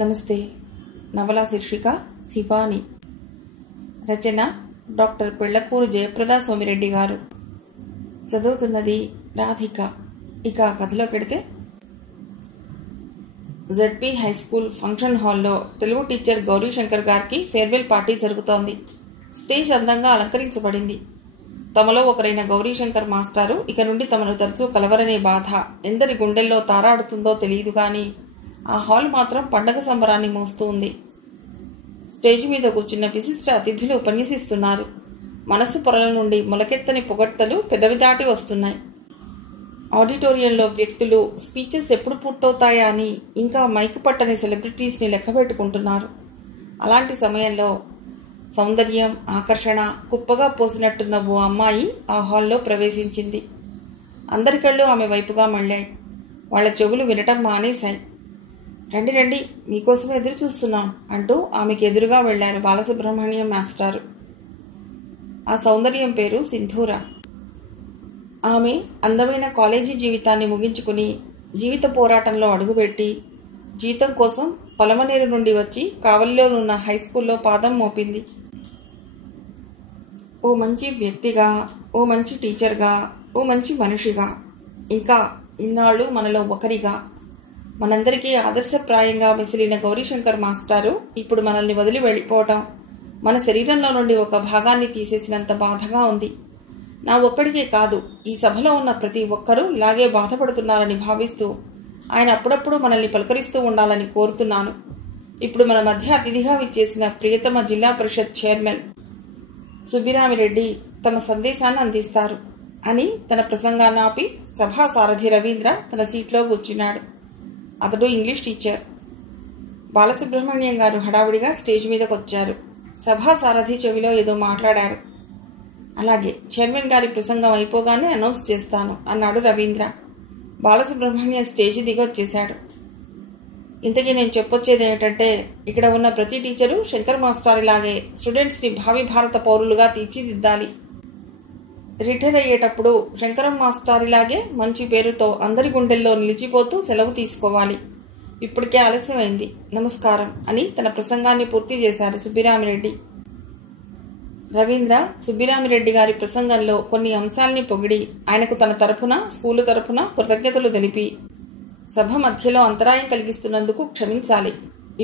నమస్తే. నవల శీర్షిక శివాని. రచన డాక్టర్ పెళ్లకూరు జయప్రద సోమిరెడ్డి గారు. చదువుతున్నది రాధిక. ఇక కథలో పెడితే, జెడ్పీ హై స్కూల్ ఫంక్షన్ హాల్లో తెలుగు టీచర్ గౌరీశంకర్ గారికి ఫేర్వెల్ పార్టీ జరుగుతోంది. స్టేజ్ అందంగా అలంకరించబడింది. తమలో ఒకరైన గౌరీశంకర్ మాస్టారు ఇక నుండి తమను తరచూ కలవరనే బాధ ఎందరి గుండెల్లో తారాడుతుందో తెలియదు గాని ఆ హాల్ మాత్రం పండగ సంబరాన్ని మోస్తూ ఉంది. స్టేజ్ మీద కూర్చున్న విశిష్ట అతిథులు ఉపన్యసిస్తున్నారు. మనస్సు పొరల నుండి మొలకెత్తని పొగడ్తలు పెదవి దాటి వస్తున్నాయి. ఆడిటోరియంలో వ్యక్తులు స్పీచెస్ ఎప్పుడు పూర్తవుతాయా అని ఇంకా మైకు పట్టని సెలబ్రిటీస్ని లెక్క పెట్టుకుంటున్నారు. అలాంటి సమయంలో సౌందర్యం, ఆకర్షణ కుప్పగా పోసినట్టున్న ఓ అమ్మాయి ఆ హాల్లో ప్రవేశించింది. అందరి కళ్ళు ఆమె వైపుగా మళ్ళాయి. వాళ్ల చెవులు వినటం మానేశాయి. రండి రండి, మీకోసమే ఎదురు చూస్తున్నాం అంటూ ఆమెకు ఎదురుగా వెళ్లారు బాలసుబ్రహ్మణ్యం మాస్టారు. ఆ సౌందర్యం పేరు సింధూర. ఆమె అందమైన కాలేజీ జీవితాన్ని ముగించుకుని జీవిత పోరాటంలో అడుగుపెట్టి జీతం కోసం పలమనేరు నుండి వచ్చి కావలిలోనున్న హైస్కూల్లో పాదం మోపింది. ఓ మంచి వ్యక్తిగా, ఓ మంచి టీచర్గా, ఓ మంచి మనిషిగా, ఇంకా ఇన్నాళ్ళు మనలో ఒకరిగా, మనందరికీ ఆదర్శప్రాయంగా మెసిలిన గౌరీశంకర్ మాస్టారు ఇప్పుడు మనల్ని వదిలి వెళ్ళిపోవటం మన శరీరంలో నుండి ఒక భాగాన్ని తీసేసినంత బాధగా ఉంది. నా ఒక్కడికే కాదు, ఈ సభలో ఉన్న ప్రతి ఒక్కరూ ఇలాగే బాధపడుతున్నారని భావిస్తూ ఆయన అప్పుడప్పుడు మనల్ని పలకరిస్తూ ఉండాలని కోరుతున్నాను. ఇప్పుడు మన మధ్య అతిథిగా విచ్చేసిన ప్రియతమ జిల్లా పరిషత్ చైర్మన్ సుబ్బిరామిరెడ్డి తమ సందేశాన్ని అందిస్తారు అని తన ప్రసంగాన్ని ఆపి సభా సారథి రవీంద్ర తన సీట్లో కూర్చున్నాడు. అతడు ఇంగ్లీష్ టీచర్. బాలసుబ్రహ్మణ్యం గారు హడావుడిగా స్టేజ్ మీదకి వచ్చారు. సభా సారథి చెవిలో ఏదో మాట్లాడారు. అలాగే, చైర్మన్ గారి ప్రసంగం అయిపోగానే అనౌన్స్ చేస్తాను అన్నాడు రవీంద్ర. బాలసుబ్రహ్మణ్యం స్టేజ్ దిగొచ్చేశాడు. ఇంతకీ నేను చెప్పొచ్చేది ఏమిటంటే, ఇక్కడ ఉన్న ప్రతి టీచరు శంకర్ మాస్టారిలాగే స్టూడెంట్స్ని భావి భారత పౌరులుగా తీర్చిదిద్దాలి. రిటైర్ అయ్యేటప్పుడు శంకరం మాస్టారిలాగే మంచి పేరుతో అందరి గుండెల్లో నిలిచిపోతూ సెలవు తీసుకోవాలి. ఇప్పటికే ఆలస్యమైంది, నమస్కారం అని తన ప్రసంగాన్ని పూర్తి చేశారు సుబ్బిరామిరెడ్డి. రవీంద్ర సుబ్బిరామిరెడ్డి గారి ప్రసంగంలో కొన్ని అంశాల్ని పొగిడి ఆయనకు తన తరఫున, స్కూలు తరఫున కృతజ్ఞతలు తెలిపి, సభ మధ్యలో అంతరాయం కలిగిస్తున్నందుకు క్షమించాలి,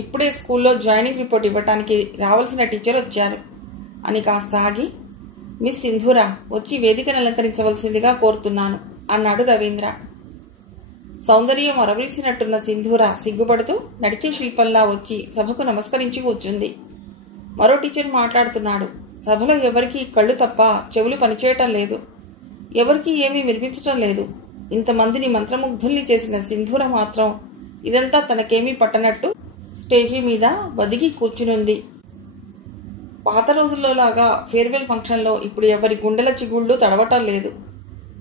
ఇప్పుడే స్కూల్లో జాయినింగ్ రిపోర్ట్ ఇవ్వటానికి రావాల్సిన టీచర్ వచ్చారు అని కాస్త ఆగి, మిస్ సింధూర వచ్చి వేదికను అలంకరించవలసిందిగా కోరుతున్నాను అన్నాడు రవీంద్ర. సౌందర్యం అరవరిసినట్టున్న సింధూర సిగ్గుపడుతూ నడిచే శిల్పంలా వచ్చి సభకు నమస్కరించి కూర్చుంది. మరో టీచర్ మాట్లాడుతున్నాడు. సభలో ఎవరికీ కళ్ళు తప్ప చెవులు పనిచేయటం లేదు, ఎవరికీ ఏమీ వినిపించటం లేదు. ఇంతమందిని మంత్రముగ్ధుల్ని చేసిన సింధూర మాత్రం ఇదంతా తనకేమీ పట్టనట్టు స్టేజీ మీద వదిగి కూర్చునుంది. పాత రోజుల్లో లాగా ఫేర్వెల్ ఫంక్షన్లో ఇప్పుడు ఎవరి గుండెల చిగుళ్ళు తడవటం లేదు.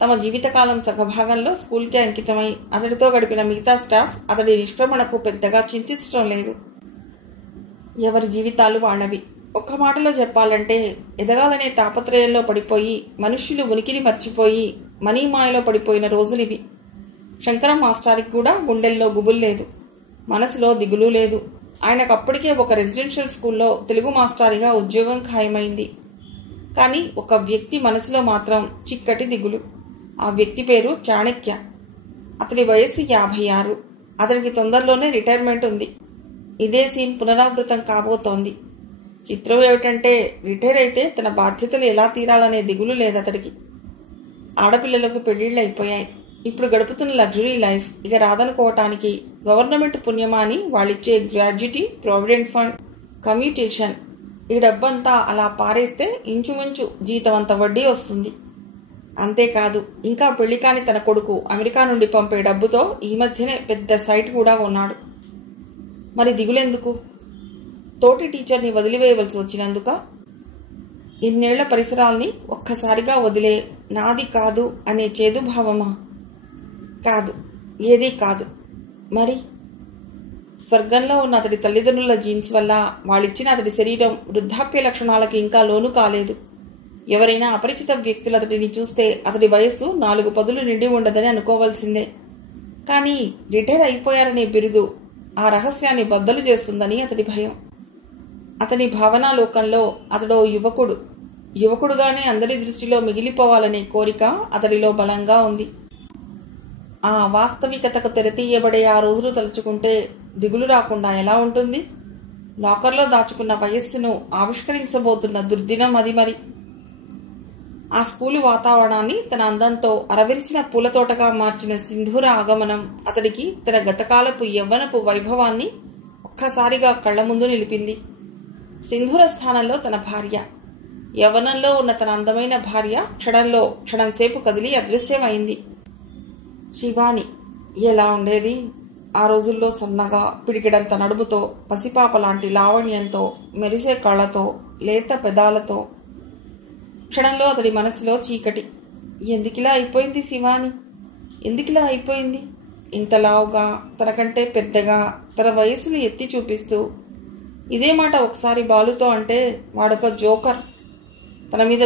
తమ జీవితకాలం సగభాగంలో స్కూల్కే అంకితమై అతడితో గడిపిన మిగతా స్టాఫ్ అతడి నిష్క్రమణకు పెద్దగా చింతించటం లేదు. ఎవరి జీవితాలు వాళ్ళవి. ఒక్క మాటలో చెప్పాలంటే, ఎదగాలనే తాపత్రయంలో పడిపోయి మనుష్యులు ఉనికిని మర్చిపోయి మనీమాయలో పడిపోయిన రోజులివి. శంకరం మాస్టారికి కూడా గుండెల్లో గుబులు లేదు, మనసులో దిగులు లేదు. ఆయనకప్పటికే ఒక రెసిడెన్షియల్ స్కూల్లో తెలుగు మాస్టారిగా ఉద్యోగం ఖాయమైంది. కానీ ఒక వ్యక్తి మనసులో మాత్రం చిక్కటి దిగులు. ఆ వ్యక్తి పేరు చాణక్య. అతడి వయస్సు 56. అతడికి తొందరలోనే రిటైర్మెంట్ ఉంది. ఇదే సీన్ పునరావృతం కాబోతోంది. చిత్రం ఏమిటంటే, రిటైర్ అయితే తన బాధ్యతలు ఎలా తీరాలనే దిగులు లేదు అతడికి. ఆడపిల్లలకు పెళ్లిళ్ళు అయిపోయాయి. ఇప్పుడు గడుపుతున్న లగ్జరీ లైఫ్ ఇక రాదనుకోవటానికి గవర్నమెంట్ పుణ్యమా అని వాళ్ళిచ్చే గ్రాడ్యుటీ, ప్రావిడెంట్ ఫండ్, కమ్యూటేషన్, ఈ డబ్బంతా అలా పారేస్తే ఇంచుమించు జీతం అంత వడ్డీ వస్తుంది. అంతేకాదు, ఇంకా పెళ్లి కాని తన కొడుకు అమెరికా నుండి పంపే డబ్బుతో ఈ మధ్యనే పెద్ద సైట్ కూడా కొన్నాడు. మరి దిగులెందుకు? తోటి టీచర్ని వదిలివేయవలసి వచ్చినందుక? ఇన్నేళ్ల పరిసరాల్ని ఒక్కసారిగా వదిలే నాది కాదు అనే చేదు భావమా? కాదు, ఏదీ కాదు. మరి స్వర్గంలో ఉన్న అతడి తల్లిదండ్రుల జీన్స్ వల్ల వాళ్ళిచ్చిన అతడి శరీరం వృద్ధాప్య లక్షణాలకు ఇంకా లోను కాలేదు. ఎవరైనా అపరిచిత వ్యక్తులు అతడిని చూస్తే అతడి వయస్సు 4 పదులు నిండి ఉండదని అనుకోవాల్సిందే. కానీ రిటైర్ అయిపోయారనే బిరుదు ఆ రహస్యాన్ని బద్దలు చేస్తుందని అతడి భయం. అతని భావనాలోకంలో అతడో యువకుడుగానే అందరి దృష్టిలో మిగిలిపోవాలనే కోరిక అతడిలో బలంగా ఉంది. ఆ వాస్తవికతకు తెరతీయబడే ఆ రోజులు తలుచుకుంటే దిగులు రాకుండా ఎలా ఉంటుంది? లాకర్లో దాచుకున్న వయస్సును ఆవిష్కరించబోతున్న దుర్దినం అది మరి. ఆ స్కూలు వాతావరణాన్ని తన అందంతో అరవిరిసిన పూలతోటగా మార్చిన సింధూర ఆగమనం అతడికి తన గతకాలపు యవ్వనపు వైభవాన్ని ఒక్కసారిగా కళ్ల ముందు నిలిపింది. సింధూర స్థానంలో తన భార్య, యవ్వనంలో ఉన్న తన అందమైన భార్య క్షణంసేపు కదిలి అదృశ్యమైంది. శివాని ఎలా ఉండేది? ఆ రోజుల్లో సన్నగా పిడికిడంత నడుముతో, పసిపాప లాంటి లావణ్యంతో, మెరిసే కళ్ళతో, లేత పెదాలతో. క్షణంలో అతడి మనసులో చీకటి. ఎందుకిలా అయిపోయింది శివాని? ఎందుకిలా అయిపోయింది? ఇంతలావుగా, తనకంటే పెద్దగా, తన వయస్సును ఎత్తి చూపిస్తూ ఇదే మాట ఒకసారి బాలుతో అంటే వాడొక జోకర్. తన మీద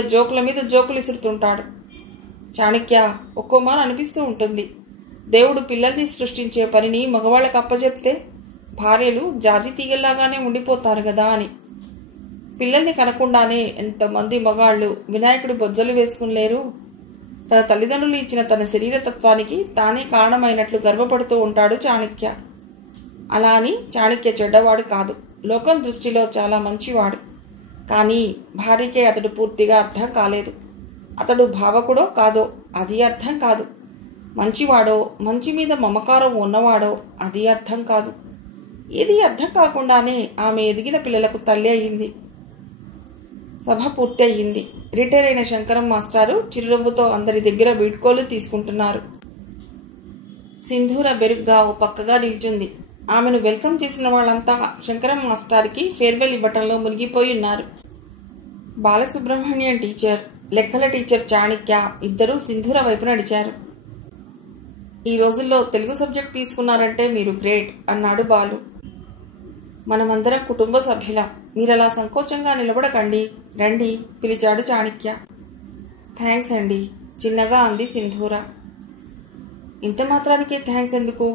జోకులు ఇసురుతుంటాడు. చాణక్య ఒక్కోమాన అనిపిస్తూ ఉంటుంది, దేవుడు పిల్లల్ని సృష్టించే పనిని మగవాళ్ళకి అప్పచెప్తే భార్యలు జాజి తీగల్లాగానే ఉండిపోతారు కదా అని. పిల్లల్ని కనకుండానే ఎంతమంది మగాళ్ళు వినాయకుడి బొజ్జలు వేసుకునిలేరు? తన తల్లిదండ్రులు ఇచ్చిన తన శరీరతత్వానికి తానే కారణమైనట్లు గర్వపడుతూ ఉంటాడు చాణక్య. అలా అని చాణక్య చెడ్డవాడు కాదు, లోకం దృష్టిలో చాలా మంచివాడు. కానీ భార్యకే అతడు పూర్తిగా అర్థం కాలేదు. అతడు భావకుడో కాదో అది అర్థం కాదు. మంచివాడో, మంచి మీద మమకారం ఉన్నవాడో అది అర్థం కాదు. ఏది అర్థం కాకుండానే ఆమె ఎదిగిన పిల్లలకు తల్లి అయ్యింది. సభ పూర్తి అయ్యింది. రిటైర్ అయిన శంకరం మాస్టారు చిరునవ్వుతో అందరి దగ్గర వీడ్కోలు తీసుకుంటున్నారు. సింధూర బెరుగ్గా ఓ పక్కగా నిల్చుంది. ఆమెను వెల్కమ్ చేసిన వాళ్ళంతా శంకరం మాస్టార్కి ఫేర్వెల్ ఇవ్వటంలో మునిగిపోయి ఉన్నారు. బాలసుబ్రహ్మణ్యం టీచర్, లెక్కల టీచర్ చాణక్య ఇద్దరూ సింధూర వైపు నడిచారు. ఈ రోజుల్లో తెలుగు సబ్జెక్ట్ తీసుకున్నారంటే మీరు గ్రేట్ అన్నాడు బాలు. మనమందరం కుటుంబ సభ్యులం, మీరలా సంకోచంగా నిలబడకండి, రండి పిలిచాడు చాణక్య. థ్యాంక్స్ అండి చిన్నగా అంది సింధూర. ఇంత మాత్రానికే థ్యాంక్స్ ఎందుకు?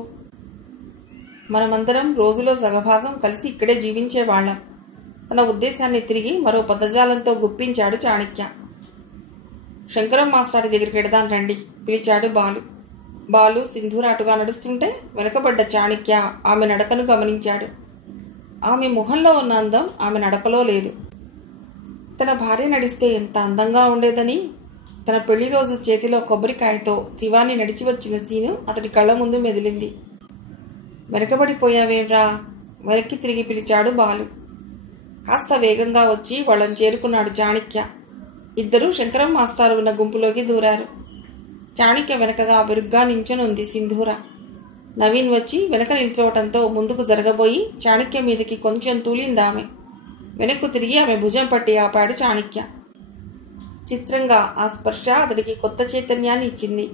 మనమందరం రోజులో సగభాగం కలిసి ఇక్కడే జీవించేవాళ్లం. తన ఉద్దేశాన్ని తిరిగి మరో పదజాలంతో గుప్పించాడు చాణక్య. శంకరం మాస్టారి దగ్గరికి వెడదాం రండి పిలిచాడు బాలు. బాలు సింధూర అటుగా నడుస్తుంటే వెనకబడ్డ చాణక్య ఆమె నడకను గమనించాడు. ఆమె ముఖంలో ఉన్న అందం ఆమె నడకలో లేదు. తన భార్య నడిస్తే ఎంత అందంగా ఉండేదని తన పెళ్లి రోజు చేతిలో కొబ్బరికాయతో శివాన్ని నడిచి వచ్చిన సీను అతడి కళ్ల ముందు మెదిలింది. వెనకబడిపోయావేవ్రా? వెనక్కి తిరిగి పిలిచాడు బాలు. కాస్త వేగంగా వచ్చి వాళ్ళని చేరుకున్నాడు చాణక్య. ఇద్దరూ శంకరం మాస్టారు ఉన్న గుంపులోకి దూరారు. చాణక్య వెనకగా బెరుగ్గా నించనుంది సింధూర. నవీన్ వచ్చి వెనక నిల్చోవటంతో ముందుకు జరగబోయి చాణక్య మీదకి కొంచెం తూలిందామె. వెనక్కు తిరిగి ఆమె భుజం పట్టి ఆపాడు చాణక్య. చిత్రంగా ఆ స్పర్శ అతడికి కొత్త చైతన్యాన్ని ఇచ్చింది.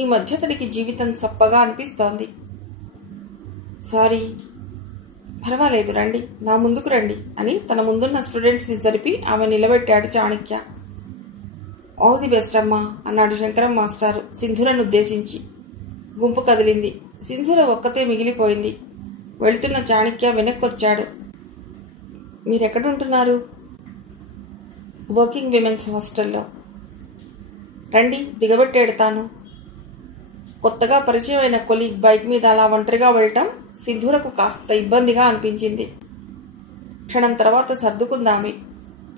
ఈ మధ్య అతడికి జీవితం చప్పగా అనిపిస్తోంది. సారీ. పర్వాలేదు రండి, నా ముందుకు రండి అని తన ముందున్న స్టూడెంట్స్ని జరిపి ఆమె నిలబెట్టాడు చాణక్య. ఆల్ ది బెస్ట్ అమ్మా అన్నాడు శంకరం మాస్టారు సింధూరను ఉద్దేశించి. గుంపు కదిలింది. సింధూర ఒక్కతే మిగిలిపోయింది. వెళుతున్న చాణక్య వెనక్కొచ్చాడు. మీరెక్కడుంటున్నారు? వర్కింగ్ విమెన్స్ హాస్టల్లో. రండి దిగబెట్టేడతాను. కొత్తగా పరిచయమైన కొలీగ్ బైక్ మీద అలా ఒంటరిగా వెళ్ళటం సింధూరకు కాస్త ఇబ్బందిగా అనిపించింది. క్షణం తర్వాత సర్దుకుందామే.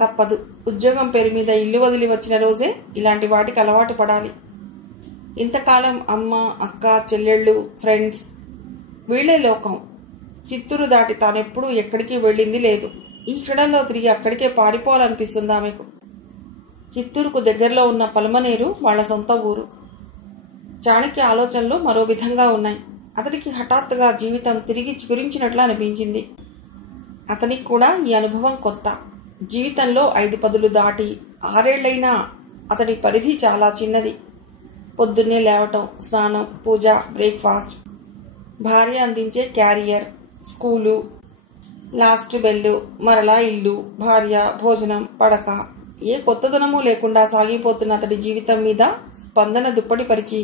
తప్పదు, ఉద్యోగం పేరు మీద ఇల్లు వదిలి వచ్చిన రోజే ఇలాంటి వాటికి అలవాటు పడాలి. ఇంతకాలం అమ్మ, అక్క, చెల్లెళ్ళు, ఫ్రెండ్స్ వీళ్లే లోకం. చిత్తూరు దాటి తానెప్పుడూ ఎక్కడికి వెళ్ళింది లేదు. ఈ క్షణంలో తిరిగి అక్కడికే పారిపోవాలనిపిస్తుంది ఆమెకు. చిత్తూరుకు దగ్గరలో ఉన్న పలమనేరు వాళ్ల సొంత ఊరు. చాణక్య ఆలోచనలు మరో విధంగా ఉన్నాయి. అతడికి హఠాత్తుగా జీవితం తిరిగి చిగురించినట్లు అనిపించింది. అతనికి కూడా ఈ అనుభవం కొత్త. జీవితంలో 5 పదులు దాటి 6 ఏళ్లైనా అతడి పరిధి చాలా చిన్నది. పొద్దున్నే లేవటం, స్నానం, పూజ, బ్రేక్ఫాస్ట్, భార్య అందించే క్యారియర్, స్కూలు, లాస్ట్ బెల్లు, మరలా ఇల్లు, భార్య, భోజనం, పడక, ఏ కొత్తదనమూ లేకుండా సాగిపోతున్న అతడి జీవితం మీద స్పందన దుప్పటి పరిచి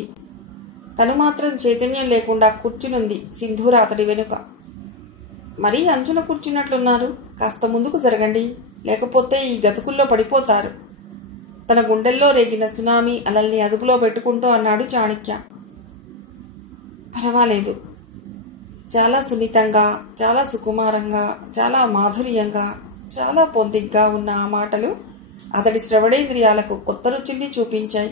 తను మాత్రం చైతన్యం లేకుండా కూర్చునుంది సింధూర అతడి వెనుక. మరీ అంచున కూర్చున్నట్లున్నారు. కాస్త ముందుకు జరగండి, లేకపోతే ఈ గతుకుల్లో పడిపోతారు. తన గుండెల్లో రేగిన సునామీ అలల్ని అదుపులో పెట్టుకుంటూ అన్నాడు చాణక్య. పర్వాలేదు. చాలా సున్నితంగా, చాలా సుకుమారంగా, చాలా మాధుర్యంగా, చాలా పొందిగ్గా ఉన్న ఆ మాటలు అతడి శ్రవణేంద్రియాలకు కొత్త రుచుల్ని చూపించాయి.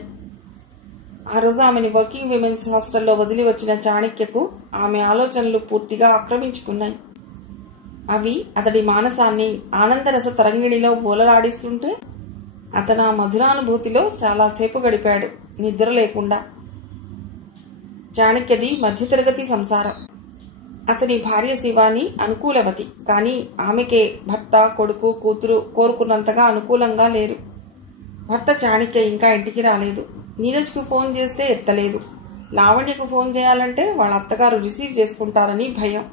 ఆ రోజు ఆమెని వర్కింగ్ విమెన్స్ హాస్టల్లో వదిలి వచ్చిన చాణక్యకు ఆమె ఆలోచనలు పూర్తిగా ఆక్రమించుకున్నాయి. అవి అతడి మానసాన్ని ఆనందరస తరంగిణిలో బోలలాడిస్తుంటే అతను ఆ మధురానుభూతిలో చాలాసేపు గడిపాడు, నిద్ర లేకుండా. చాణక్యది మధ్యతరగతి సంసారం. అతని భార్య శివాని అనుకూలవతి, కానీ ఆమెకే భర్త, కొడుకు, కూతురు కోరుకున్నంతగా అనుకూలంగా లేరు. భర్త చాణక్య ఇంకా ఇంటికి రాలేదు. నీరజ్కు ఫోన్ చేస్తే ఎత్తలేదు. లావణ్యకు ఫోన్ చేయాలంటే వాళ్ళ అత్తగారు రిసీవ్ చేసుకుంటారని భయం.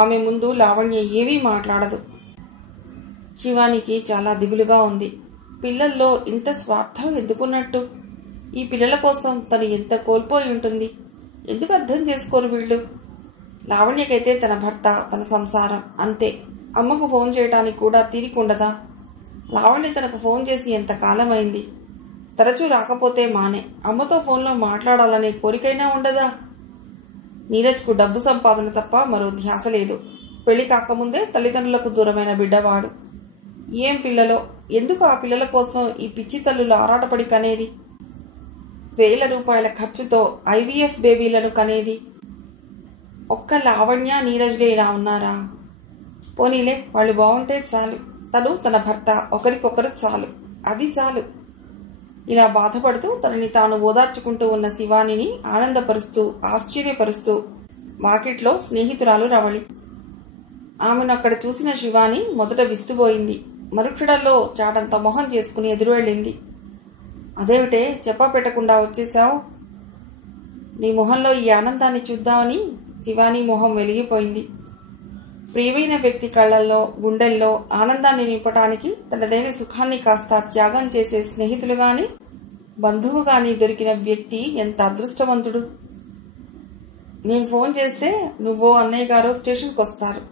ఆమె ముందు లావణ్య ఏమీ మాట్లాడదు. శివానికి చాలా దిగులుగా ఉంది. పిల్లల్లో ఇంత స్వార్థం ఎందుకున్నట్టు? ఈ పిల్లల కోసం తను ఎంత కోల్పోయి ఉంటుంది? ఎందుకు అర్థం చేసుకోరు వీళ్ళు? లావణ్యకైతే తన భర్త, తన సంసారం అంతే. అమ్మకు ఫోన్ చేయడానికి కూడా తీరికుండదా? లావణ్య తనకు ఫోన్ చేసి ఎంతకాలమైంది? తరచూ రాకపోతే మానే, అమ్మతో ఫోన్లో మాట్లాడాలనే కోరికైనా ఉండదా? నీరజ్కు డబ్బు సంపాదన తప్ప మరో ధ్యాస లేదు. పెళ్లి కాకముందే తల్లిదండ్రులకు దూరమైన బిడ్డవాడు. ఏం పిల్లలో, ఎందుకు ఆ పిల్లల కోసం ఈ పిచ్చి తల్లులు ఆరాటపడి కనేది? వేల రూపాయల ఖర్చుతో IVF బేబీలను కనేది. ఒక్క లావణ్య, నీరజ్లే ఇలా ఉన్నారా? పోనీలే, వాళ్ళు బాగుంటే చాలు. తను, తన భర్త ఒకరికొకరు చాలు, అది చాలు. ఇలా బాధపడుతూ తనని తాను ఓదార్చుకుంటూ ఉన్న శివానిని ఆనందపరుస్తూ, ఆశ్చర్యపరుస్తూ వాకిట్లో స్నేహితురాలు రవళి. ఆమెను అక్కడ చూసిన శివాని మొదట విస్తుపోయింది. మరుక్షణంలో చాటంత మొహం చేసుకుని ఎదురు వెళ్ళింది. అదేమిటే చెప్పా పెట్టకుండా వచ్చేశావు? నీ మొహంలో ఈ ఆనందాన్ని చూద్దామని. శివాని మొహం వెలిగిపోయింది. ప్రియమైన వ్యక్తి కళ్ళల్లో, గుండెల్లో ఆనందాన్ని నింపటానికి తనదైన సుఖాన్ని కాస్త త్యాగం చేసే స్నేహితులు గాని, బంధువు గాని దొరికిన వ్యక్తి ఎంత అదృష్టవంతుడు. నేను ఫోన్ చేస్తే నువ్వో అన్నయ్య గారో స్టేషన్కి వస్తారు.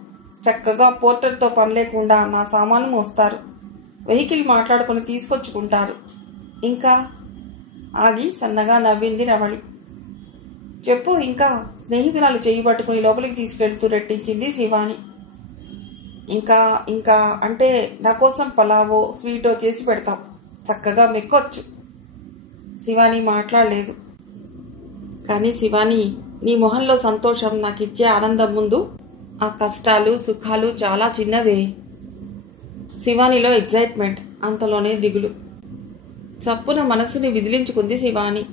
చక్కగా పోర్టర్తో పని లేకుండా నా సామాను మోస్తారు. వెహికల్ మాట్లాడుకుని తీసుకొచ్చుకుంటారు. ఇంకా ఆగి సన్నగా నవ్వింది రవళి. చెప్పు ఇంకా. స్నేహితురాలు చేయి పట్టుకుని లోపలికి తీసుకెళ్తూ రెట్టించింది శివాని. ఇంకా ఇంకా అంటే నా కోసం పలావో స్వీటో చేసి పెడతాం, చక్కగా మెక్కొచ్చు. శివాని మాట్లాడలేదు. కానీ శివాని, నీ మొహంలో సంతోషం నాకిచ్చే ఆనందం ముందు ఆ కష్టాలు, సుఖాలు చాలా చిన్నవే. శివానిలో ఎగ్జైట్మెంట్, అంతలోనే దిగులు. చప్పున మనస్సుని విదిలించుకుంది శివాని.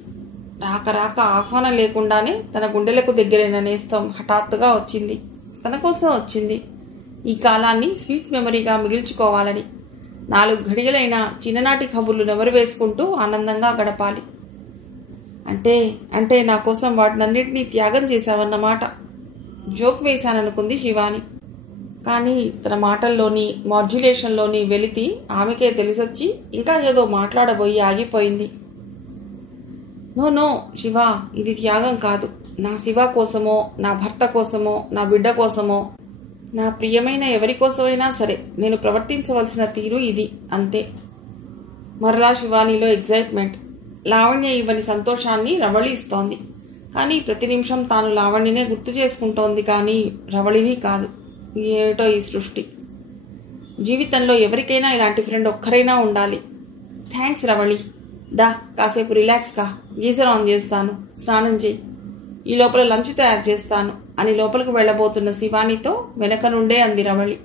రాక రాక ఆహ్వానం లేకుండానే తన గుండెలకు దగ్గరైన నేస్తం హఠాత్తుగా వచ్చింది. తన కోసం వచ్చింది. ఈ కాలాన్ని స్వీట్ మెమరీగా మిగిల్చుకోవాలని. 4 ఘడియలైనా చిన్ననాటి కబుర్లు నెమరు వేసుకుంటూ ఆనందంగా గడపాలి. అంటే అంటే నా కోసం వాటినన్నింటినీ త్యాగం చేశావన్నమాట. జోక్ వేశాననుకుంది శివాని. కానీ తన మాటల్లోని, మాడ్యులేషన్లోని వెలితి ఆమెకే తెలిసొచ్చి ఇంకా ఏదో మాట్లాడబోయి ఆగిపోయింది. నో శివ, ఇది త్యాగం కాదు. నా శివ కోసమో, నా భర్త కోసమో, నా బిడ్డ కోసమో, నా ప్రియమైన ఎవరి కోసమైనా సరే నేను ప్రవర్తించవలసిన తీరు ఇది, అంతే. మరలా శివానిలో ఎగ్జైట్మెంట్. లావణ్య ఇవ్వని సంతోషాన్ని రవళి ఇస్తోంది. కానీ ప్రతి నిమిషం తాను లావణ్యనే గుర్తు చేసుకుంటోంది, కానీ రవళిని కాదు. ఏటో ఈ సృష్టి. జీవితంలో ఎవరికైనా ఇలాంటి ఫ్రెండ్ ఒక్కరైనా ఉండాలి. థ్యాంక్స్ రవళి. దా, కాసేపు రిలాక్స్ కా. గీజర్ ఆన్ చేస్తాను, స్నానం చేయి. ఈ లోపల లంచ్ తయారు చేస్తాను అని లోపలికి వెళ్లబోతున్న శివానితో వెనక నుండే అంది రవళి.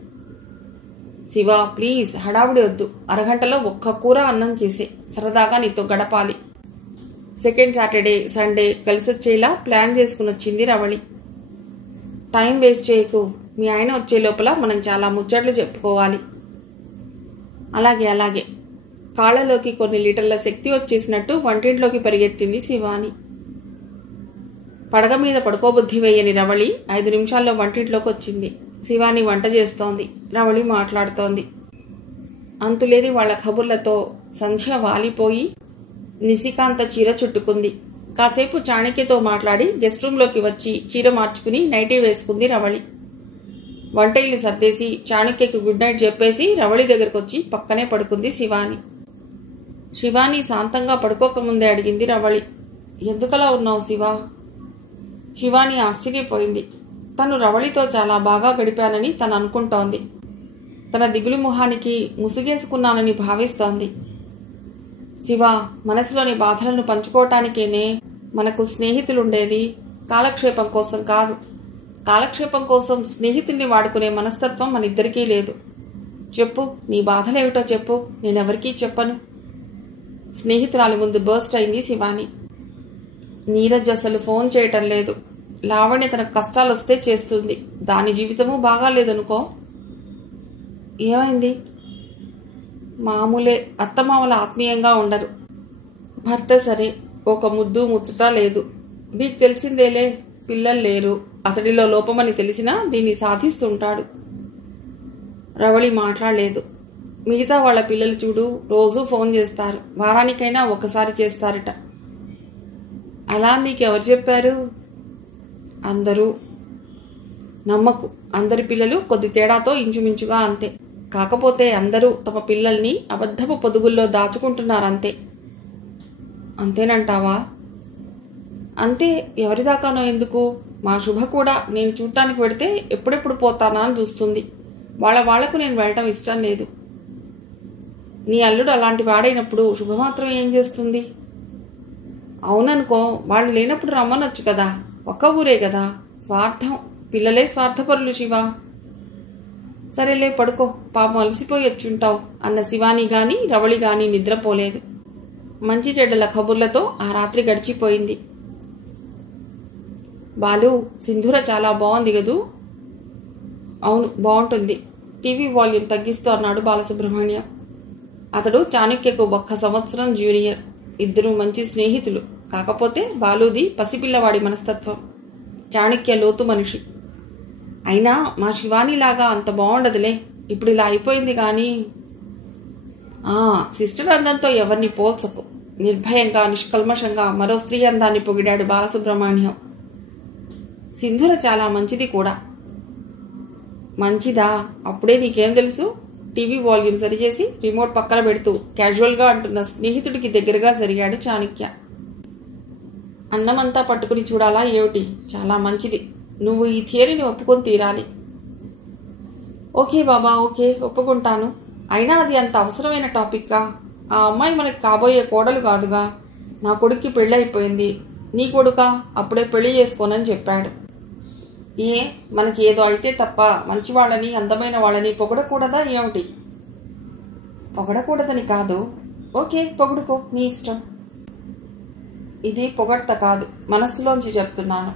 శివ ప్లీజ్, హడావుడి వద్దు. అరగంటలో ఒక్క కూర అన్నం చేసే. సరదాగా నీతో గడపాలి. సెకండ్ సాటర్డే, సండే కలిసొచ్చేలా ప్లాన్ చేసుకుని వచ్చింది రవళి. టైం వేస్ట్ చేయకు. మీ ఆయన వచ్చే లోపల మనం చాలా ముచ్చట్లు చెప్పుకోవాలి. అలాగే అలాగే. కాళ్లలోకి కొన్ని లీటర్ల శక్తి వచ్చేసినట్టు వంటింట్లోకి పరిగెత్తింది శివాని. పడగ మీద పడుకోబుద్ధి వేయని రవళి 5 నిమిషాల్లో వంటింట్లోకి వచ్చింది. శివాని వంట చేస్తోంది, రవళి మాట్లాడుతోంది. అంతులేని వాళ్ల కబుర్లతో సంధ్య వాలిపోయి నిశికాంత చీర చుట్టుకుంది. కాసేపు చాణక్యతో మాట్లాడి గెస్ట్ రూంలోకి వచ్చి చీర మార్చుకుని నైటీ వేసుకుంది రవళి. వంట ఇల్లు సర్దేసి చాణక్యకి గుడ్ నైట్ చెప్పేసి రవళి దగ్గరకు వచ్చి పక్కనే పడుకుంది శివాని. శివాని శాంతంగా పడుకోకముందే అడిగింది రవళి, ఎందుకలా ఉన్నావు శివా? శివాని ఆశ్చర్యపోయింది. తను రవళితో చాలా బాగా గడిపానని తను అనుకుంటోంది. తన దిగులు మొహానికి ముసుగేసుకున్నానని భావిస్తోంది. శివా, మనసులోని బాధలను పంచుకోవటానికేనే మనకు స్నేహితులుండేది, కాలక్షేపం కోసం కాదు. కాలక్షేపం కోసం స్నేహితుల్ని వాడుకునే మనస్తత్వం మనిద్దరికీ లేదు. చెప్పు, నీ బాధలేమిటో చెప్పు, నేనెవరికీ చెప్పను. స్నేహితురాలి ముందు బర్స్ట్ అయింది శివాని. నీరజ్ అసలు ఫోన్ చేయటం లేదు. లావణ్య తనకు కష్టాలొస్తే చేస్తుంది. దాని జీవితము బాగాలేదనుకో. ఏమైంది? మామూలే, అత్తమామల ఆత్మీయంగా ఉండరు. భర్త సరే, ఒక ముద్దు ముచ్చట లేదు. నీకు తెలిసిందేలే, పిల్లలు లేరు. అతడిలో లోపమని తెలిసినా దీన్ని సాధిస్తుంటాడు. రవళి మాట్లాడలేదు. మిగతా వాళ్ళ పిల్లలు చూడు, రోజూ ఫోన్ చేస్తారు. వారానికైనా ఒకసారి చేస్తారట. అలా నీకెవరు చెప్పారు? అందరూ. నమ్మకు, అందరి పిల్లలు కొద్ది తేడాతో ఇంచుమించుగా అంతే. కాకపోతే అందరూ తమ పిల్లల్ని అబద్ధపు పొదుగుల్లో దాచుకుంటున్నారంతే. అంతేనంటావా? అంతే, ఎవరిదాకానో ఎందుకు. మా శుభ కూడా నేను చూడటానికి పెడితే ఎప్పుడెప్పుడు పోతానా అని చూస్తుంది. వాళ్లకు నేను వెళ్ళటం ఇష్టం లేదు. నీ అల్లుడు అలాంటి వాడైనప్పుడు శుభ మాత్రం ఏం చేస్తుంది? అవుననుకో, వాళ్ళు లేనప్పుడు రమ్మనొచ్చు కదా. ఒక్క ఊరే కదా. స్వార్థం, పిల్లలే స్వార్థపరులు శివ. సరేలే, పడుకో, పాపం అలసిపోయి వచ్చుంటావు అన్న శివాని గాని రవళి గాని నిద్రపోలేదు. మంచి చెడ్డల కబుర్లతో ఆ రాత్రి గడిచిపోయింది. బాలు, సింధూర చాలా బాగుంది కదూ? అవును, బాగుంటుంది. టీవీ వాల్యూమ్ తగ్గిస్తూ అన్నాడు బాలసుబ్రహ్మణ్యం. అతడు చాణక్యకు 1 సంవత్సరం జూనియర్. ఇద్దరూ మంచి స్నేహితులు. కాకపోతే బాలుది పసిపిల్లవాడి మనస్తత్వం, చాణక్య లోతు మనిషి. అయినా మా శివానీలాగా అంత బాగుండదులే. ఇప్పుడు ఇలా అయిపోయింది కానీ. సిస్టర్ అందంతో ఎవరిని పోల్చకు. నిర్భయంగా నిష్కల్మషంగా మరో స్త్రీ అందాన్ని పొగిడాడు బాలసుబ్రహ్మణ్యం. సింధూర చాలా మంచిది కూడా. మంచిదా? అప్పుడే నీకేం తెలుసు? టీవీ వాల్యూమ్ సరిచేసి రిమోట్ పక్కన పెడుతూ క్యాజువల్గా అంటున్న స్నేహితుడికి దగ్గరగా జరిగాడు చాణక్య. అన్నమంతా పట్టుకుని చూడాలా ఏమిటి? చాలా మంచిది. నువ్వు ఈ థియరీని ఒప్పుకొని తీరాలి. ఓకే బాబా, ఓకే, ఒప్పుకుంటాను. అయినా అది అంత అవసరమైన టాపిక్గా? ఆ అమ్మాయి మనకి కాబోయే కోడలు కాదుగా. నా కొడుక్కి పెళ్ళైపోయింది. నీ కొడుకా? అప్పుడే పెళ్లి చేసుకోనని చెప్పాడు. మనకి ఏదో అయితే తప్ప మంచివాళ్ళని అందమైన వాళ్ళని పొగడకూడదా ఏమిటి? పొగడకూడదని కాదు. ఓకే, పొగుడుకో, నీ ఇష్టం. ఇది పొగడ్త కాదు, మనస్సులోంచి చెప్తున్నాను.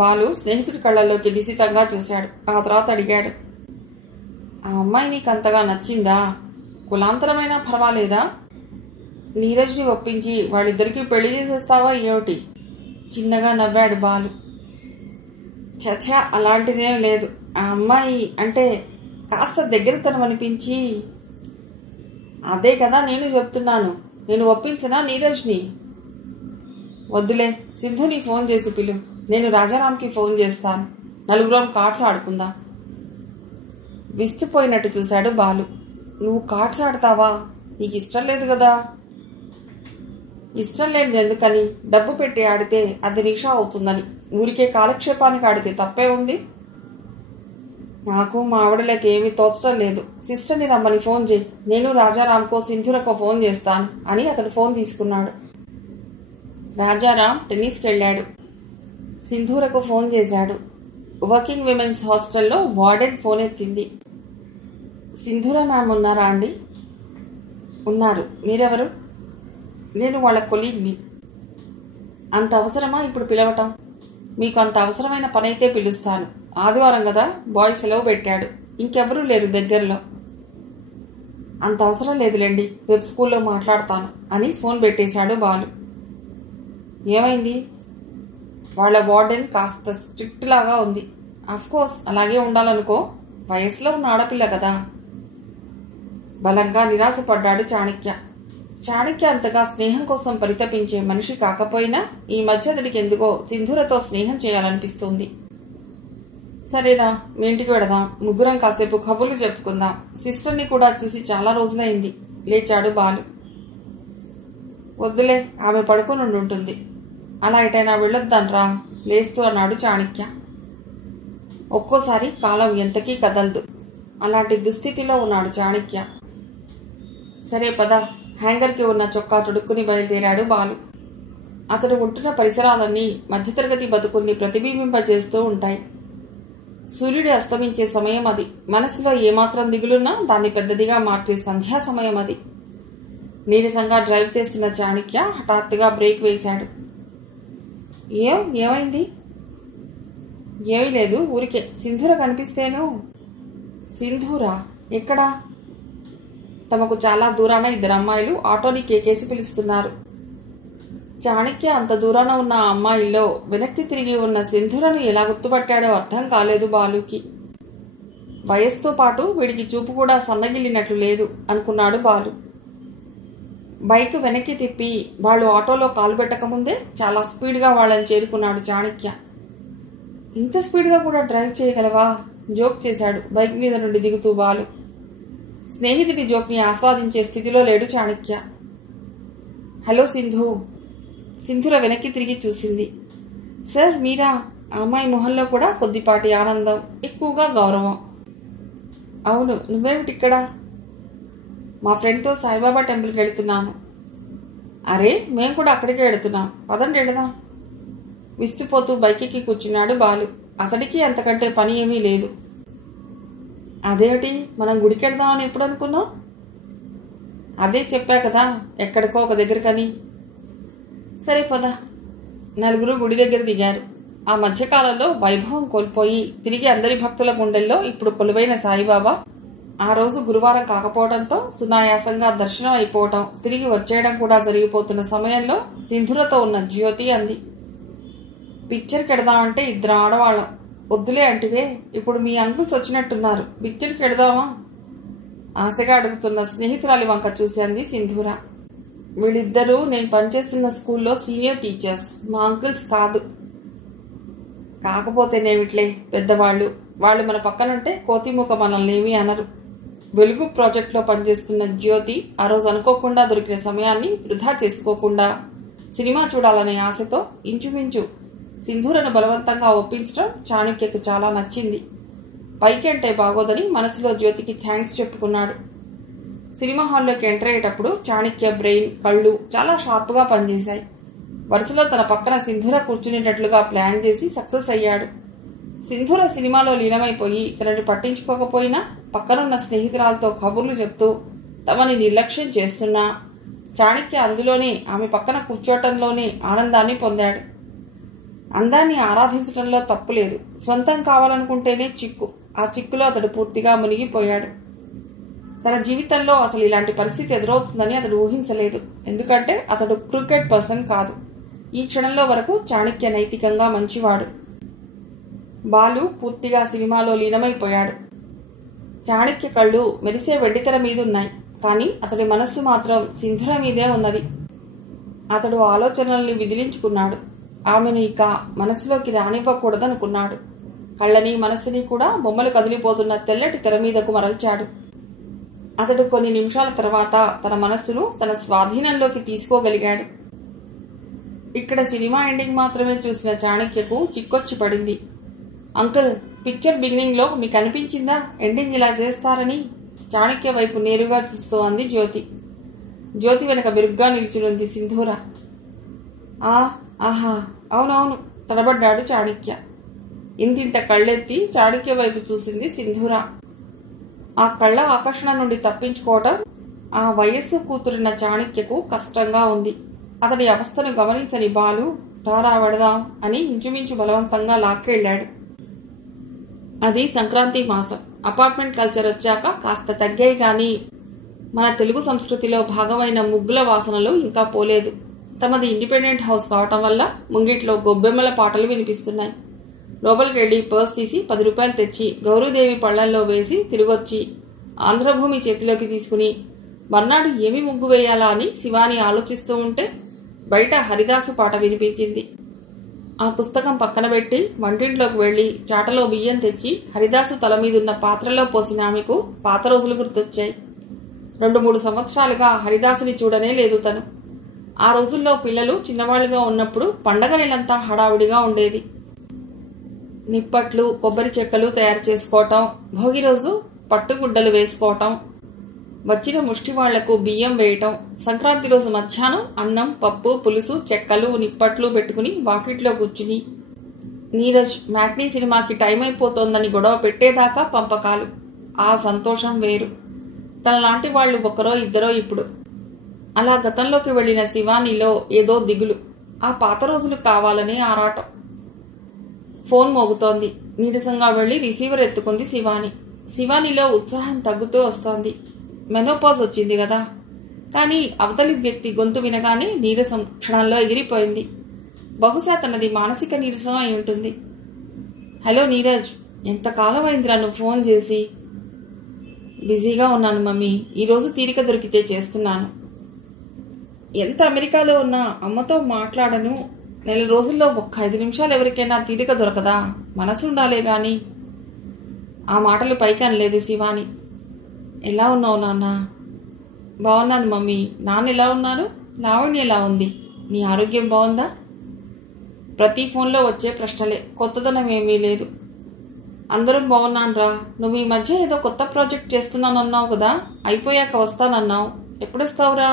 బాలు స్నేహితుడి కళ్ళల్లోకి నిశితంగా చూశాడు. ఆ తర్వాత అడిగాడు, ఆ అమ్మాయి నీకు అంతగా నచ్చిందా? కులాంతరమైనా పర్వాలేదా? నీరజ్ని ఒప్పించి వాళ్ళిద్దరికీ పెళ్లి చేసేస్తావా ఏమిటి? చిన్నగా నవ్వాడు బాలు. చచ్చా, అలాంటిదేం లేదు. ఆ అమ్మాయి అంటే కాస్త దగ్గరతనం అనిపించి. అదే కదా నేను చెప్తున్నాను. నేను ఒప్పించనా నీరజ్ని? వద్దులే, సింధుని ఫోన్ చేసి పిలు. నేను రాజారాంకి ఫోన్ చేస్తాను. నలుగురం కార్డ్స్ ఆడుకుందాం. విస్తుపోయినట్టు చూశాడు బాలు. నువ్వు కార్డ్స్ ఆడతావా? నీకు ఇష్టం లేదు కదా. ఇష్టం లేదు ఎందుకని? డబ్బు పెట్టి ఆడితే అది నిషా అవుతుందని. ఊరికే కాలక్షేపానికి ఆడితే తప్పే ఉంది. నాకు మా ఆవిడలకి ఏమీ తోచడం లేదు. సిస్టర్ని రమ్మని ఫోన్ చేయి. నేను రాజారాంకో సింధూరకో ఫోన్ చేస్తాను అని అతడు ఫోన్ తీసుకున్నాడు. రాజారాం టెన్నిస్కి వెళ్ళాడు. సింధూరకు ఫోన్ చేశాడు. వర్కింగ్ విమెన్స్ హాస్టల్లో వార్డెన్ ఫోన్ ఎత్తింది. సింధూర మ్యామ్ ఉన్నారా అండి? ఉన్నారు. మీరెవరు? నేను వాళ్ళ కొలీగ్ని. అంత అవసరమా ఇప్పుడు పిలవటం? మీకు అంత అవసరమైన పనైతే పిలుస్తాను. ఆదివారం కదా, బాయ్ సెలవు పెట్టాడు. ఇంకెవరూ లేరు దగ్గరలో. అంత అవసరం లేదులేండి, రేపు స్కూల్లో మాట్లాడతాను అని ఫోన్ పెట్టేశాడు బాలు. ఏమైంది? వాళ్ళ వార్డెన్ కాస్త స్ట్రిక్ట్ లాగా ఉంది. అఫ్కోర్స్ అలాగే ఉండాలనుకో. వయసులో ఉన్న ఆడపిల్ల కదా. బలంగా నిరాశపడ్డాడు చాణక్య. చాణక్య అంతగా స్నేహం కోసం పరితపించే మనిషి కాకపోయినా ఈ మధ్య అతడికి ఎందుకో సింధూరతో స్నేహం చేయాలనిపిస్తుంది. సరేనా, మీ ఇంటికి వెడదాం, ముగ్గురం కాసేపు కబుర్లు చెప్పుకుందాం. సిస్టర్ని కూడా చూసి చాలా రోజులైంది లేచాడు బాలు. వద్దులే, ఆమె పడుకొని ఉంటుంది. అలా ఎటైనా వెళ్ళొద్దాన్రా లేస్తూ అన్నాడు చాణక్య. ఒక్కోసారి కాలం ఎంతకీ కదలదు. అలాంటి దుస్థితిలో ఉన్నాడు చాణక్య. సరే పద, హ్యాంగర్కి ఉన్న చొక్కా తొడుక్కుని బయలుదేరాడు బాలు. అతడు ఉంటున్న పరిసరాలన్నీ మధ్యతరగతి బతుకుల్ని ప్రతిబింబింపజేస్తూ ఉంటాయి. సూర్యుడు అస్తమించే సమయం అది. మనసులో ఏమాత్రం దిగులున్నా దాన్ని పెద్దదిగా మార్చే సంధ్యా సమయం అది. నీరసంగా డ్రైవ్ చేస్తున్న చాణక్య హఠాత్తుగా బ్రేక్ వేశాడు. ఏమైంది? ఏమీ లేదు, ఊరికే సింధూర కనిపిస్తేను. సింధూరా? ఎక్కడా? తమకు చాలా దూరాన ఇద్దరు అమ్మాయిలు ఆటోని కేకేసి పిలుస్తున్నారు. చాణక్య అంత దూరాన ఉన్న ఆ అమ్మాయిల్లో వెనక్కి తిరిగి ఉన్న సింధూరను ఎలా గుర్తుపట్టాడో అర్థం కాలేదు బాలుకి. వయస్సుతో పాటు వీడికి చూపు కూడా సన్నగిల్లినట్లు లేదు అనుకున్నాడు బాలు. బైక్ వెనక్కి తిప్పి వాళ్ళు ఆటోలో కాలు పెట్టకముందే చాలా స్పీడ్గా వాళ్ళని చేరుకున్నాడు చాణక్య. ఇంత స్పీడ్గా కూడా డ్రైవ్ చేయగలవా? జోక్ చేశాడు బైక్ మీద నుండి దిగుతూ బాలు. స్నేహితుడి జోక్ని ఆస్వాదించే స్థితిలో లేడు చాణక్య. హలో సింధు. సింధూర వెనక్కి తిరిగి చూసింది. సార్ మీరా? ఆ అమ్మాయి మొహంలో కూడా కొద్దిపాటి ఆనందం, ఎక్కువగా గౌరవం. అవును, నువ్వేమిటిక్కడ? మా ఫ్రెండ్తో సాయిబాబా టెంపుల్కి వెళుతున్నాను. అరే, మేము కూడా అక్కడికే వెళుతున్నాం, పదండి వెళదాం. విస్తుపోతూ బైక్కి కూర్చున్నాడు బాలు. అతడికి అంతకంటే పని ఏమీ లేదు. అదేమిటి, మనం గుడికి వెళ్దామని ఎప్పుడు అనుకున్నాం? అదే చెప్పా కదా, ఎక్కడికో ఒక దగ్గరకని. సరే పద. నలుగురు గుడి దగ్గర దిగారు. ఆ మధ్యకాలంలో వైభవం కోల్పోయి తిరిగి అందరి భక్తుల గుండెల్లో ఇప్పుడు కొలువైన సాయిబాబా ఆ రోజు గురువారం కాకపోవడంతో సునాయాసంగా దర్శనం అయిపోవటం, తిరిగి వచ్చేయడం కూడా జరిగిపోతున్న సమయంలో సింధూరతో ఉన్న జ్యోతి అంది, పిక్చర్కి వెడదామంటే ఇద్దరు ఆడవాళ్ళం. వద్దులే అంటివే, ఇప్పుడు మీ అంకుల్స్ వచ్చినట్టున్నారు, పిక్చర్కి వెడదామా? ఆశగా అడుగుతున్న స్నేహితురాలి వంక చూసి అంది సింధూర. వీళ్ళిద్దరూ నేను పనిచేస్తున్న స్కూల్లో సీనియర్ టీచర్స్, మా అంకుల్స్ కాదు. కాకపోతేనేమిట్లే, పెద్దవాళ్ళు. వాళ్ళు మన పక్కనుంటే కోతిమూక మనల్ని ఏమీ అనరు. వెలుగు ప్రాజెక్టులో పనిచేస్తున్న జ్యోతి ఆ రోజు అనుకోకుండా దొరికిన సమయాన్ని వృధా చేసుకోకుండా సినిమా చూడాలనే ఆశతో ఇంచుమించు సింధూరను బలవంతంగా ఒప్పించడం చాణక్యకు చాలా నచ్చింది. పైకి అంటే బాగోదని మనసులో జ్యోతికి థ్యాంక్స్ చెప్పుకున్నాడు. సినిమా హాల్లోకి ఎంటర్ అయ్యేటప్పుడు చాణక్య బ్రెయిన్, కళ్ళు చాలా షార్ప్గా పనిచేశాయి. వరుసలో తన పక్కన సింధూర కూర్చునేటట్లుగా ప్లాన్ చేసి సక్సెస్ అయ్యాడు. సింధూర సినిమాలో లీనమైపోయి తనని పట్టించుకోకపోయినా పక్కనున్న స్నేహితురాలతో కబుర్లు చెప్తూ తమని నిర్లక్ష్యం చేస్తున్నా చాణక్య అందులోనే ఆమె పక్కన కూర్చోటంలోనే ఆనందాన్ని పొందాడు. అందాన్ని ఆరాధించడంలో తప్పులేదు, సొంతం కావాలనుకుంటేనే చిక్కు. ఆ చిక్కులో అతడు పూర్తిగా మునిగిపోయాడు. తన జీవితంలో అసలు ఇలాంటి పరిస్థితి ఎదురవుతుందని అతడు ఊహించలేదు. ఎందుకంటే అతడు క్రికెట్ పర్సన్ కాదు. ఈ క్షణంలో వరకు చాణక్య నైతికంగా మంచివాడు. బాలు పూర్తిగా సినిమాలో లీనమైపోయాడు. చాణక్య కళ్ళు మెరిసే వెండితెర మీదున్నాయి, కానీ అతడి మనస్సు మాత్రం సింధూర మీదే ఉన్నది. అతడు ఆలోచనల్ని విదిలించుకున్నాడు. ఆమెను ఇక మనసులోకి రానివ్వకూడదనుకున్నాడు. కళ్ళని మనస్సుని కూడా బొమ్మలు కదిలిపోతున్న తెల్లటి తెర మీదకు మరల్చాడు. అతడు కొన్ని నిమిషాల తర్వాత తన మనస్సును తన స్వాధీనంలోకి తీసుకోగలిగాడు. ఇక్కడ సినిమా ఎండింగ్ మాత్రమే చూసిన చాణక్యకు చిక్కొచ్చి పడింది. అంకుల్, పిక్చర్ బిగినింగ్లో మీకు అనిపించిందా ఎండింగ్ ఇలా చేస్తారని? చాణక్య వైపు నేరుగా చూస్తూ అంది జ్యోతి. జ్యోతి వెనక బిరుగ్గా నిల్చునుంది సింధూర. ఆహా, అవునవును తడబడ్డాడు చాణక్య. ఇంతింత కళ్ళెత్తి చాణక్య వైపు చూసింది సింధూర. ఆ కళ్ళ ఆకర్షణ నుండి తప్పించుకోవటం ఆ వయస్సు కూతురిన చాణక్యకు కష్టంగా ఉంది. అతడి అవస్థను గమనించని బాలు టారా వెడదాం అని ఇంచుమించు బలవంతంగా లాక్కెళ్లాడు. అది సంక్రాంతి మాసం. అపార్ట్మెంట్ కల్చర్ వచ్చాక కాస్త తగ్గాయి, కానీ మన తెలుగు సంస్కృతిలో భాగమైన ముగ్గుల వాసనలు ఇంకా పోలేదు. తమది ఇండిపెండెంట్ హౌస్ కావటం వల్ల ముంగిట్లో గొబ్బెమ్మల పాటలు వినిపిస్తున్నాయి. లోపలికి వెళ్లి పర్స్ తీసి 10 రూపాయలు తెచ్చి గౌరీదేవి పళ్లల్లో వేసి తిరిగొచ్చి ఆంధ్రభూమి చేతిలోకి తీసుకుని మర్నాడు ఏమి ముగ్గు వేయాలా అని శివాని ఆలోచిస్తూ ఉంటే బయట హరిదాసు పాట వినిపించింది. ఆ పుస్తకం పక్కన పెట్టి వంటింట్లోకి వెళ్లి చాటలో బియ్యం తెచ్చి హరిదాసు తల మీదున్న పాత్రలో పోసిన ఆమెకు పాత రోజులు గుర్తొచ్చాయి. 2-3 సంవత్సరాలుగా హరిదాసుని చూడనే లేదు తను. ఆ రోజుల్లో పిల్లలు చిన్నవాళ్లుగా ఉన్నప్పుడు పండగ నెలంతా హడావుడిగా ఉండేది. నిప్పట్లు, కొబ్బరి చెక్కలు తయారు చేసుకోవటం, భోగి రోజు పట్టుగుడ్డలు వేసుకోవటం, వచ్చిన ముష్టి వాళ్లకు బియ్యం వేయటం, సంక్రాంతి రోజు మధ్యాహ్నం అన్నం, పప్పు, పులుసు, చెక్కలు, నిప్పట్లు పెట్టుకుని వాకిట్లో కూర్చుని నీరజ్ మ్యాట్నీ సినిమాకి టైం అయిపోతోందని గొడవ పెట్టేదాకా పంపకాలు. ఆ సంతోషం వేరు. తనలాంటి వాళ్లు ఒకరో ఇద్దరో ఇప్పుడు. అలా గతంలోకి వెళ్లిన శివానీలో ఏదో దిగులు, ఆ పాత రోజులు కావాలనే ఆరాటం. ఫోన్ మోగుతోంది. నీరసంగా వెళ్లి రిసీవర్ ఎత్తుకుంది శివాని. శివానీలో ఉత్సాహం తగ్గుతూ వస్తోంది. మెనోపాజ్ వచ్చింది కదా. కానీ అవతలి వ్యక్తి గొంతు వినగానే నీరసం క్షణంలో ఎగిరిపోయింది. బహుశా తనది మానసిక నీరసం అయి ఉంటుంది. హలో నీరజ్, ఎంతకాలం అయిందిరా నువ్వు ఫోన్ చేసి? బిజీగా ఉన్నాను మమ్మీ, ఈరోజు తీరిక దొరికితే చేస్తున్నాను. ఎంత అమెరికాలో ఉన్నా అమ్మతో మాట్లాడను. నెల రోజుల్లో 5 నిమిషాలు ఎవరికైనా తీరిక దొరకదా? మనసు ఉండాలే గాని. ఆ మాటలు పైకి అనలేదు శివాని. ఎలా ఉన్నావు నాన్న? బాగున్నాను మమ్మీ. నాన్న ఎలా ఉన్నారు? లావణ్య ఎలా ఉంది? నీ ఆరోగ్యం బాగుందా? ప్రతి ఫోన్లో వచ్చే ప్రశ్నలే, కొత్తదనం ఏమీ లేదు. అందరం బాగున్నానురా. నువ్వు ఈ మధ్య ఏదో కొత్త ప్రాజెక్ట్ చేస్తున్నానన్నావు కదా, అయిపోయాక వస్తానన్నావు. ఎప్పుడొస్తావురా?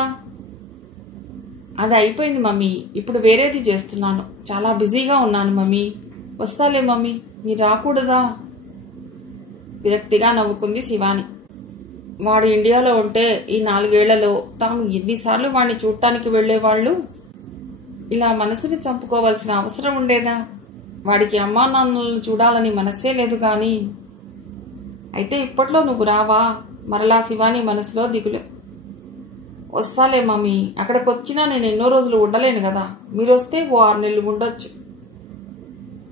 అది అయిపోయింది మమ్మీ, ఇప్పుడు వేరేది చేస్తున్నాను. చాలా బిజీగా ఉన్నాను మమ్మీ. వస్తాలే మమ్మీ, మీరు రాకూడదా? విరక్తిగా నవ్వుకుంది శివాని. వాడు ఇండియాలో ఉంటే ఈ 4 ఏళ్లలో తాము ఎన్నిసార్లు వాడిని చూడటానికి వెళ్లేవాళ్లు. ఇలా మనసుని చంపుకోవాల్సిన అవసరం ఉండేదా? వాడికి అమ్మా నాన్నలను చూడాలని మనస్సే లేదు గాని. అయితే ఇప్పట్లో నువ్వు రావా? మరలా శివాని మనసులో దిగులు. వస్తాలే మమ్మీ, అక్కడికి వచ్చినా నేను ఎన్నో రోజులు ఉండలేను కదా. మీరొస్తే ఓ 6 నెలలు ఉండొచ్చు.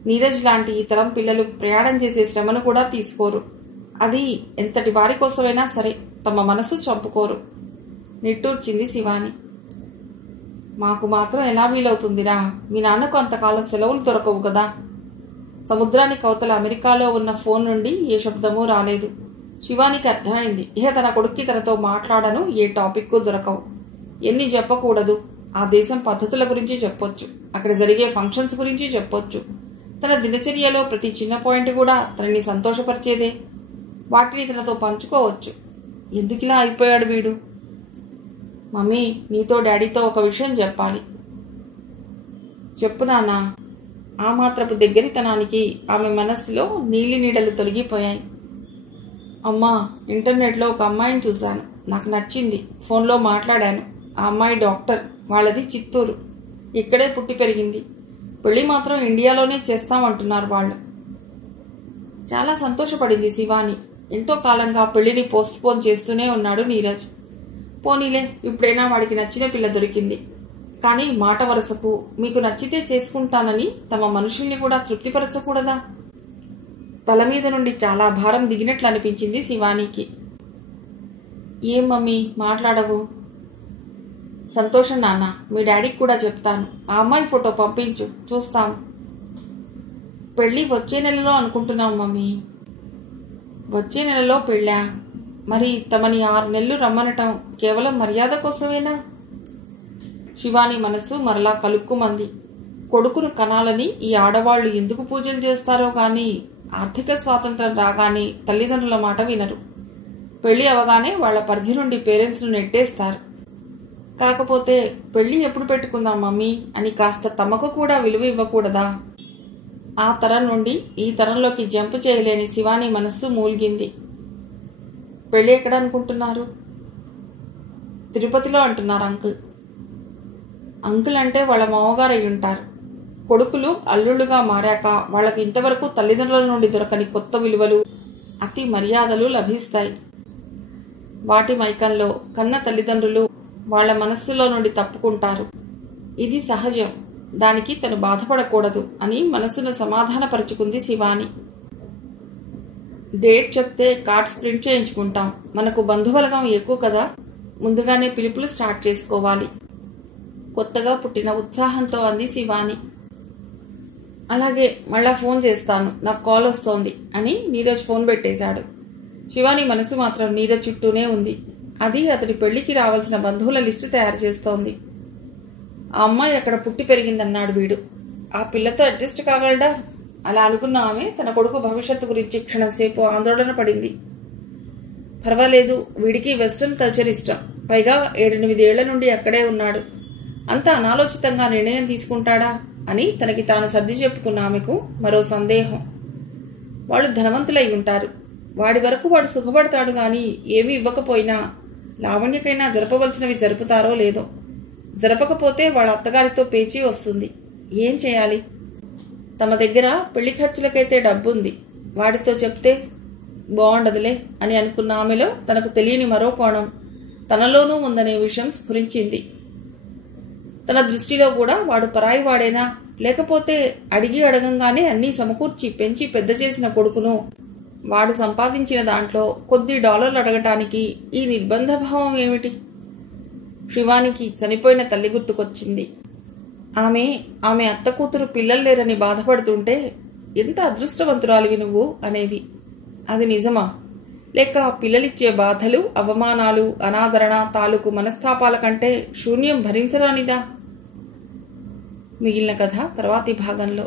నీరజ్ లాంటి ఈ తరం పిల్లలు ప్రయాణం చేసే శ్రమను కూడా తీసుకోరు. అది ఎంతటి వారి కోసమైనా సరే తమ మనసు చంపుకోరు. నిట్టూర్చింది శివాని. మాకు మాత్రం ఎలా వీలవుతుందిరా? మీ నాన్నకు అంతకాలం సెలవులు దొరకవు కదా. సముద్రానికి అవతల అమెరికాలో ఉన్న ఫోన్ నుండి ఏ శబ్దమూ రాలేదు. శివానికి అర్థమైంది. ఇహ తన కొడుక్కి తనతో మాట్లాడను, ఏ టాపిక్ దొరకవు. ఎన్ని చెప్పకూడదు? ఆ దేశం పద్ధతుల గురించి చెప్పొచ్చు, అక్కడ జరిగే ఫంక్షన్స్ గురించి చెప్పొచ్చు. తన దినచర్యలో ప్రతి చిన్న పాయింట్ కూడా తనని సంతోషపరిచేదే. వాటిని తనతో పంచుకోవచ్చు. ఎందుకిలా అయిపోయాడు వీడు? మమ్మీ, నీతో డాడీతో ఒక విషయం చెప్పాలి. చెప్పు నాన్నా. ఆ మాత్రపు దగ్గరితనానికి ఆమె మనస్సులో నీలి నీడలు తొలగిపోయాయి. అమ్మా, ఇంటర్నెట్లో ఒక అమ్మాయిని చూశాను. నాకు నచ్చింది. ఫోన్లో మాట్లాడాను. ఆ అమ్మాయి డాక్టర్. వాళ్ళది చిత్తూరు. ఇక్కడే పుట్టి పెరిగింది. పెళ్లి మాత్రం ఇండియాలోనే చేస్తామంటున్నారు వాళ్ళు. చాలా సంతోషపడింది శివాని. ఎంతో కాలంగా పెళ్లిని పోస్ట్ పోన్ చేస్తూనే ఉన్నాడు నీరజ్. పోనీలే, ఇప్పుడైనా వాడికి నచ్చిన పిల్ల దొరికింది. కానీ మాట వరుసకు మీకు నచ్చితే చేసుకుంటానని తమ మనుషుల్ని కూడా తృప్తిపరచకూడదా? తల మీద నుండి చాలా భారం దిగినట్లు అనిపించింది శివానికి. ఏం మమ్మీ మాట్లాడవు? సంతోషం నాన్న, మీ డాడీకి కూడా చెప్తాను. ఆ అమ్మాయి ఫోటో పంపించు, చూస్తాం. పెళ్లి వచ్చే నెలలో అనుకుంటున్నాం మమ్మీ. వచ్చే నెలలో పెళ్ళా? మరి తమని 6 నెలలు రమ్మనటం కేవలం మర్యాద కోసమేనా? శివాని మనస్సు మరలా కలుక్కుమంది. కొడుకును కనాలని ఈ ఆడవాళ్లు ఎందుకు పూజలు చేస్తారో గాని ఆర్థిక స్వాతంత్రం రాగానే తల్లిదండ్రుల మాట వినరు. పెళ్లి అవగానే వాళ్ల పరిధి నుండి పేరెంట్స్ను నెట్టేస్తారు. కాకపోతే పెళ్లి ఎప్పుడు పెట్టుకుందాం మమ్మీ అని కాస్త తమకు కూడా విలువ ఇవ్వకూడదా? ఆ తరం నుండి ఈ తరంలోకి జంప్ చేయలేని శివాని మనస్సు మూల్గింది. పెళ్లి ఎక్కడ అనుకుంటున్నారు? తిరుపతిలో అంటున్నారు అంకుల్. అంకుల్ అంటే వాళ్ళ మామగారు అయి ఉంటారు. కొడుకులు అల్లుళ్ళుగా మారాక వాళ్లకు ఇంతవరకు తల్లిదండ్రుల నుండి దొరకని కొత్త విలువలు, అతి మర్యాదలు లభిస్తాయి. వాటి మైకంలో కన్న తల్లిదండ్రులు వాళ్ల మనస్సులో నుండి తప్పుకుంటారు. ఇది సహజం. దానికి తను బాధపడకూడదు అని మనసును సమాధానపరుచుకుంది శివాని. డేట్ చెప్తే కార్డ్స్ ప్రింట్ చేయించుకుంటాం. మనకు బంధుబలగం ఎక్కువ కదా, ముందుగానే పిలుపులు స్టార్ట్ చేసుకోవాలి. కొత్తగా పుట్టిన ఉత్సాహంతో అంది శివాని. అలాగే మళ్ళా ఫోన్ చేస్తాను, నాకు కాల్ వస్తోంది అని నీరజ్ ఫోన్ పెట్టేశాడు. శివాని మనసు మాత్రం నీరజ్ చుట్టూనే ఉంది. అది అతడి పెళ్లికి రావాల్సిన బంధువుల లిస్టు తయారు చేస్తోంది. ఆ అమ్మాయి అక్కడ పుట్టి పెరిగిందన్నాడు వీడు. ఆ పిల్లతో అడ్జస్ట్ కాగలడా? అలా అనుకున్న ఆమె తన కొడుకు భవిష్యత్తు గురించి క్షణంసేపు ఆందోళన పడింది. పర్వాలేదు, వీడికి వెస్ట్రన్ కల్చర్ ఇష్టం. పైగా 7-8 ఏళ్ల నుండి అక్కడే ఉన్నాడు. అంత అనాలోచితంగా నిర్ణయం తీసుకుంటాడా అని తనకి తాను సర్ది చెప్పుకున్న ఆమెకు మరో సందేహం. వాళ్ళు ధనవంతులై ఉంటారు. వాడి వరకు వాడు సుఖపడతాడు గాని ఏమీ ఇవ్వకపోయినా లావణ్యకైనా జరపవలసినవి జరుపుతారో లేదో. జరపకపోతే వాళ్ళ అత్తగారితో పేచీ వస్తుంది. ఏం చేయాలి? తమ దగ్గర పెళ్లి ఖర్చులకైతే డబ్బుంది. వాడితో చెప్తే బాగుండదులే అని అనుకున్న ఆమెలో తనకు తెలియని మరో కోణం తనలోనూ ఉందనే విషయం స్ఫురించింది. తన దృష్టిలో కూడా వాడు పరాయి వాడేనా, లేకపోతే అడిగి అడగంగానే అన్నీ సమకూర్చి పెంచి పెద్ద చేసిన కొడుకును వాడు సంపాదించిన దాంట్లో కొద్ది డాలర్లు అడగటానికి ఈ నిర్బంధ భావం ఏమిటి? శివానికి చనిపోయిన తల్లి గుర్తుకొచ్చింది. ఆమె అత్త కూతురు పిల్లలు లేరని బాధపడుతుంటే ఎంత అదృష్టవంతురాలివి నువ్వు అనేది. అది నిజమా? లేక పిల్లలిచ్చే బాధలు, అవమానాలు, అనాదరణ తాలూకు మనస్తాపాల కంటే శూన్యం భరించరానిదా? మిగిలిన కథ తర్వాతి భాగంలో.